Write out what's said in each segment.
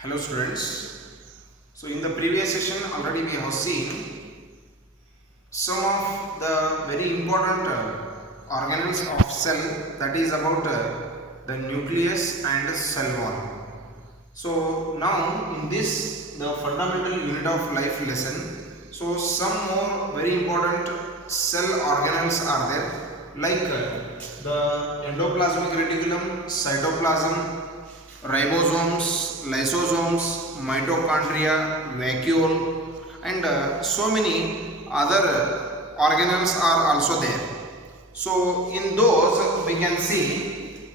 Hello students. So in the previous session already we have seen some of the very important organelles of cell, that is about the nucleus and cell wall. So now in this the fundamental unit of life lesson, so some more very important cell organelles are there, like the endoplasmic reticulum, cytoplasm, ribosomes, lysosomes, mitochondria, vacuole, and so many other organelles are also there. So in those we can see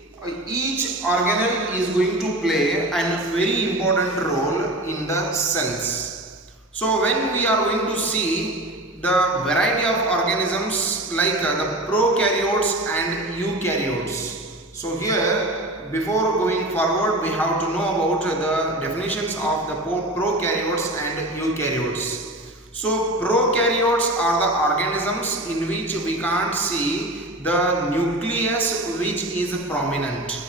each organelle is going to play a very important role in the cells. So when we are going to see the variety of organisms like the prokaryotes and eukaryotes. So here, before going forward, we have to know about the definitions of the prokaryotes and eukaryotes. So prokaryotes are the organisms in which we can't see the nucleus which is prominent.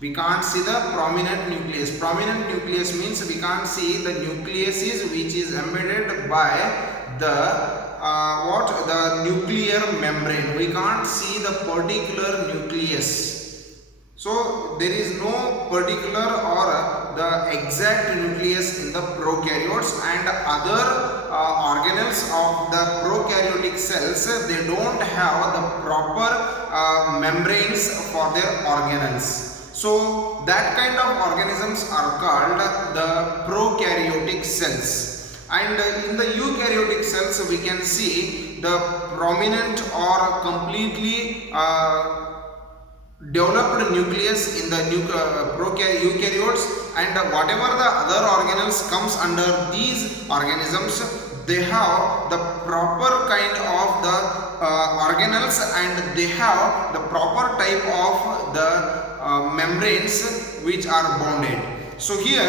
We can't see the prominent nucleus. Prominent nucleus means we can't see the nucleus which is embedded by the the nuclear membrane. We can't see the particular nucleus. So there is no particular or the exact nucleus in the prokaryotes, and other organelles of the prokaryotic cells, they don't have the proper membranes for their organelles. So that kind of organisms are called the prokaryotic cells. And in the eukaryotic cells we can see the prominent or completely developed nucleus in the eukaryotes, and whatever the other organelles comes under these organisms, they have the proper kind of the organelles, and they have the proper type of the membranes which are bonded. So here,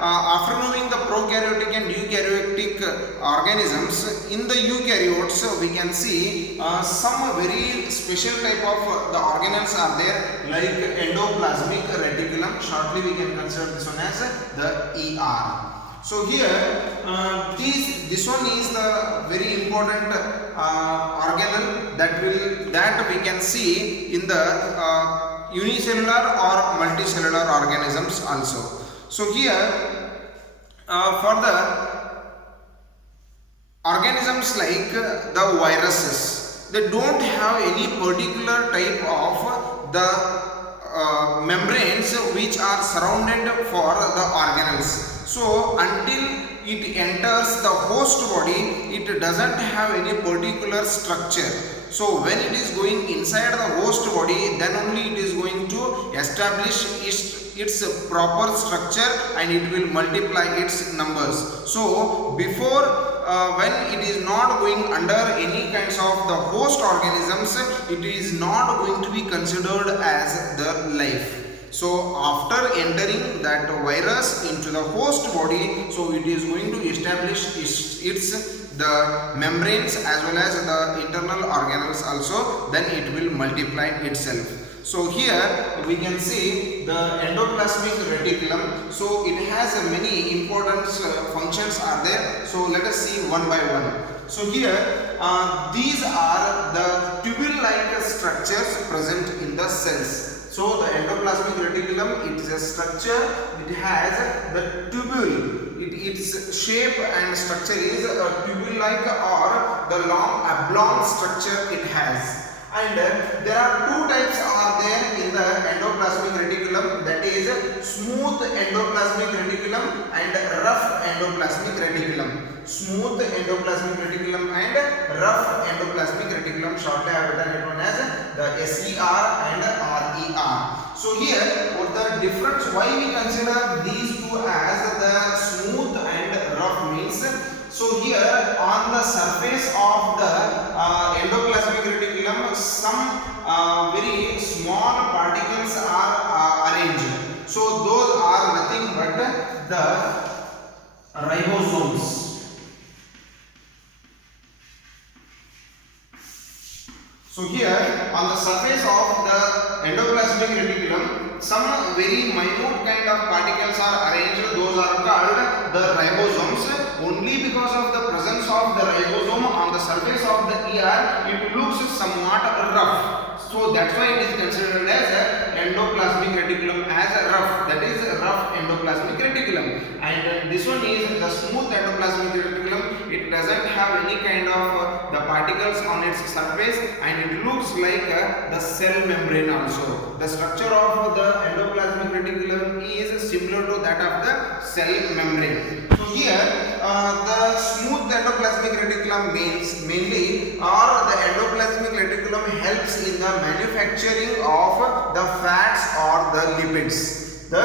after knowing the prokaryotic and eukaryotic organisms, in the eukaryotes we can see some very special type of the organelles are there, like endoplasmic reticulum. Shortly we can consider this one as the ER. So here, this one is the very important organelle that we can see in the unicellular or multicellular organisms also. So here, for the organisms like the viruses, they don't have any particular type of the membranes which are surrounded for the organelles. So until it enters the host body, it doesn't have any particular structure. So when it is going inside the host body, then only it is going to establish its proper structure, and it will multiply its numbers. So before when it is not going under any kinds of the host organisms, it is not going to be considered as the life. So after entering that virus into the host body, so it is going to establish its the membranes as well as the internal organelles also, then it will multiply itself. So here we can see the endoplasmic reticulum. So it has many important functions are there. So let us see one by one. So here these are the tubule-like structures present in the cells. So the endoplasmic reticulum, it is a structure. It has the tubule. Its shape and structure is a tubule-like or the long oblong structure it has. And there are two types are there in the endoplasmic reticulum, that is smooth endoplasmic reticulum and rough endoplasmic reticulum. Smooth endoplasmic reticulum and rough endoplasmic reticulum. Shortly I have written it one as the SER and RER. So here, what the difference, why we consider these two as the smooth and rough means, so here on the surface of the endoplasmic reticulum, some very small particles are arranged. So those are nothing but the ribosomes. So here on the surface of the endoplasmic reticulum, some very minute kind of particles are arranged. Those are called surface of the ear, it looks somewhat rough. So that's why it is considered as a endoplasmic reticulum as a rough. That is a rough endoplasmic reticulum. And this one is the smooth endoplasmic reticulum. It doesn't have any kind of the particles on its surface, and it looks like the cell membrane also. The structure of the endoplasmic reticulum is similar to that of the cell membrane. So here the smooth endoplasmic reticulum means mainly, or the endoplasmic reticulum helps in the manufacturing of the fats or the lipids. The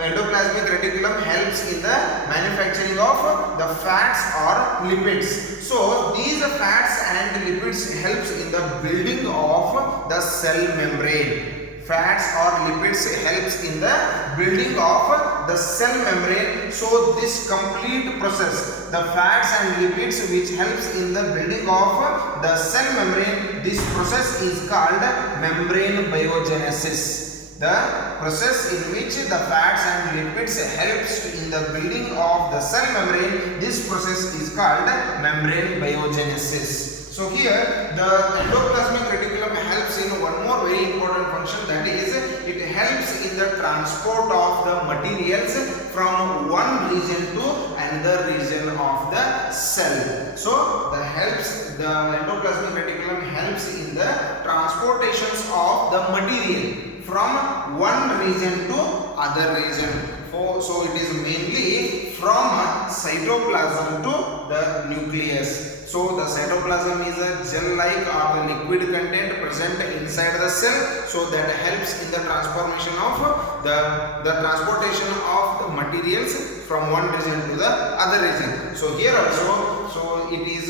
endoplasmic reticulum helps in the manufacturing of the fats or lipids. So these fats and lipids helps in the building of the cell membrane. Fats or lipids helps in the building of the cell membrane. So this complete process, the fats and lipids which helps in the building of the cell membrane, this process is called membrane biogenesis. The process in which the fats and lipids helps in the building of the cell membrane, this process is called membrane biogenesis. So here the endoplasmic reticulum helps in one more very important function, that is it helps in the transport of the materials from one region to another region of the cell. So the endoplasmic reticulum helps in the transportations of the material from one region to other region. So it is mainly from cytoplasm to the nucleus. So the cytoplasm is a gel-like or the liquid content present inside the cell, so that helps in the transformation of the transportation of the materials from one region to the other region. So here also, so it is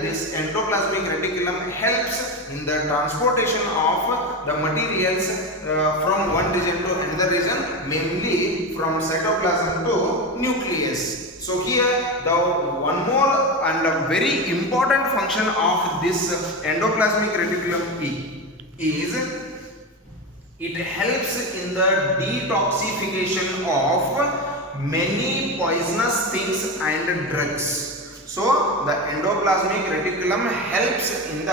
this endoplasmic reticulum helps in the transportation of the materials from one region to another region, mainly from cytoplasm to nucleus. So here the one more and a very important function of this endoplasmic reticulum is it helps in the detoxification of many poisonous things and drugs. So the endoplasmic reticulum helps in the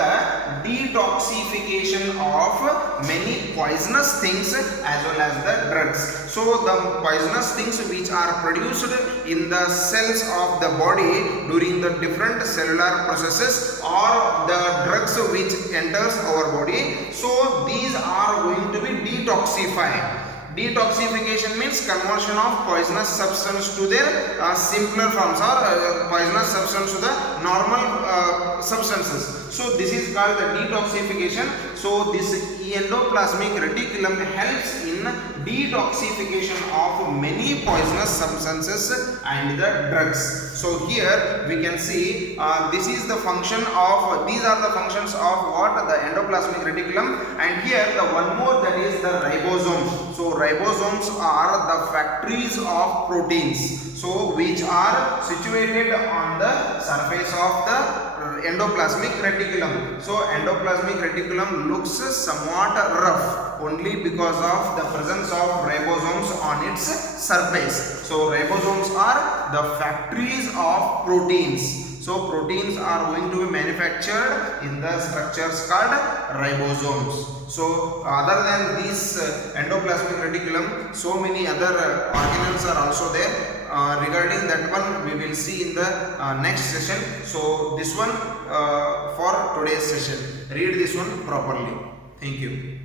detoxification of many poisonous things as well as the drugs. So the poisonous things which are produced in the cells of the body during the different cellular processes, or the drugs which enters our body, so these are going to be detoxified. Detoxification means conversion of poisonous substance to their simpler forms, or poisonous substance to the normal substances. So this is called the detoxification. So this endoplasmic reticulum helps in detoxification of many poisonous substances and the drugs. So here we can see this is the function of, these are the functions of what, the endoplasmic reticulum. And here the one more, that is the ribosomes. So ribosomes are the factories of proteins, so which are situated on the surface of the endoplasmic reticulum. So endoplasmic reticulum looks somewhat rough only because of the presence of ribosomes on its surface. So ribosomes are the factories of proteins. So proteins are going to be manufactured in the structures called ribosomes. So other than this endoplasmic reticulum, so many other organelles are also there. Regarding that one we will see in the next session. So this one for today's session, read this one properly. Thank you.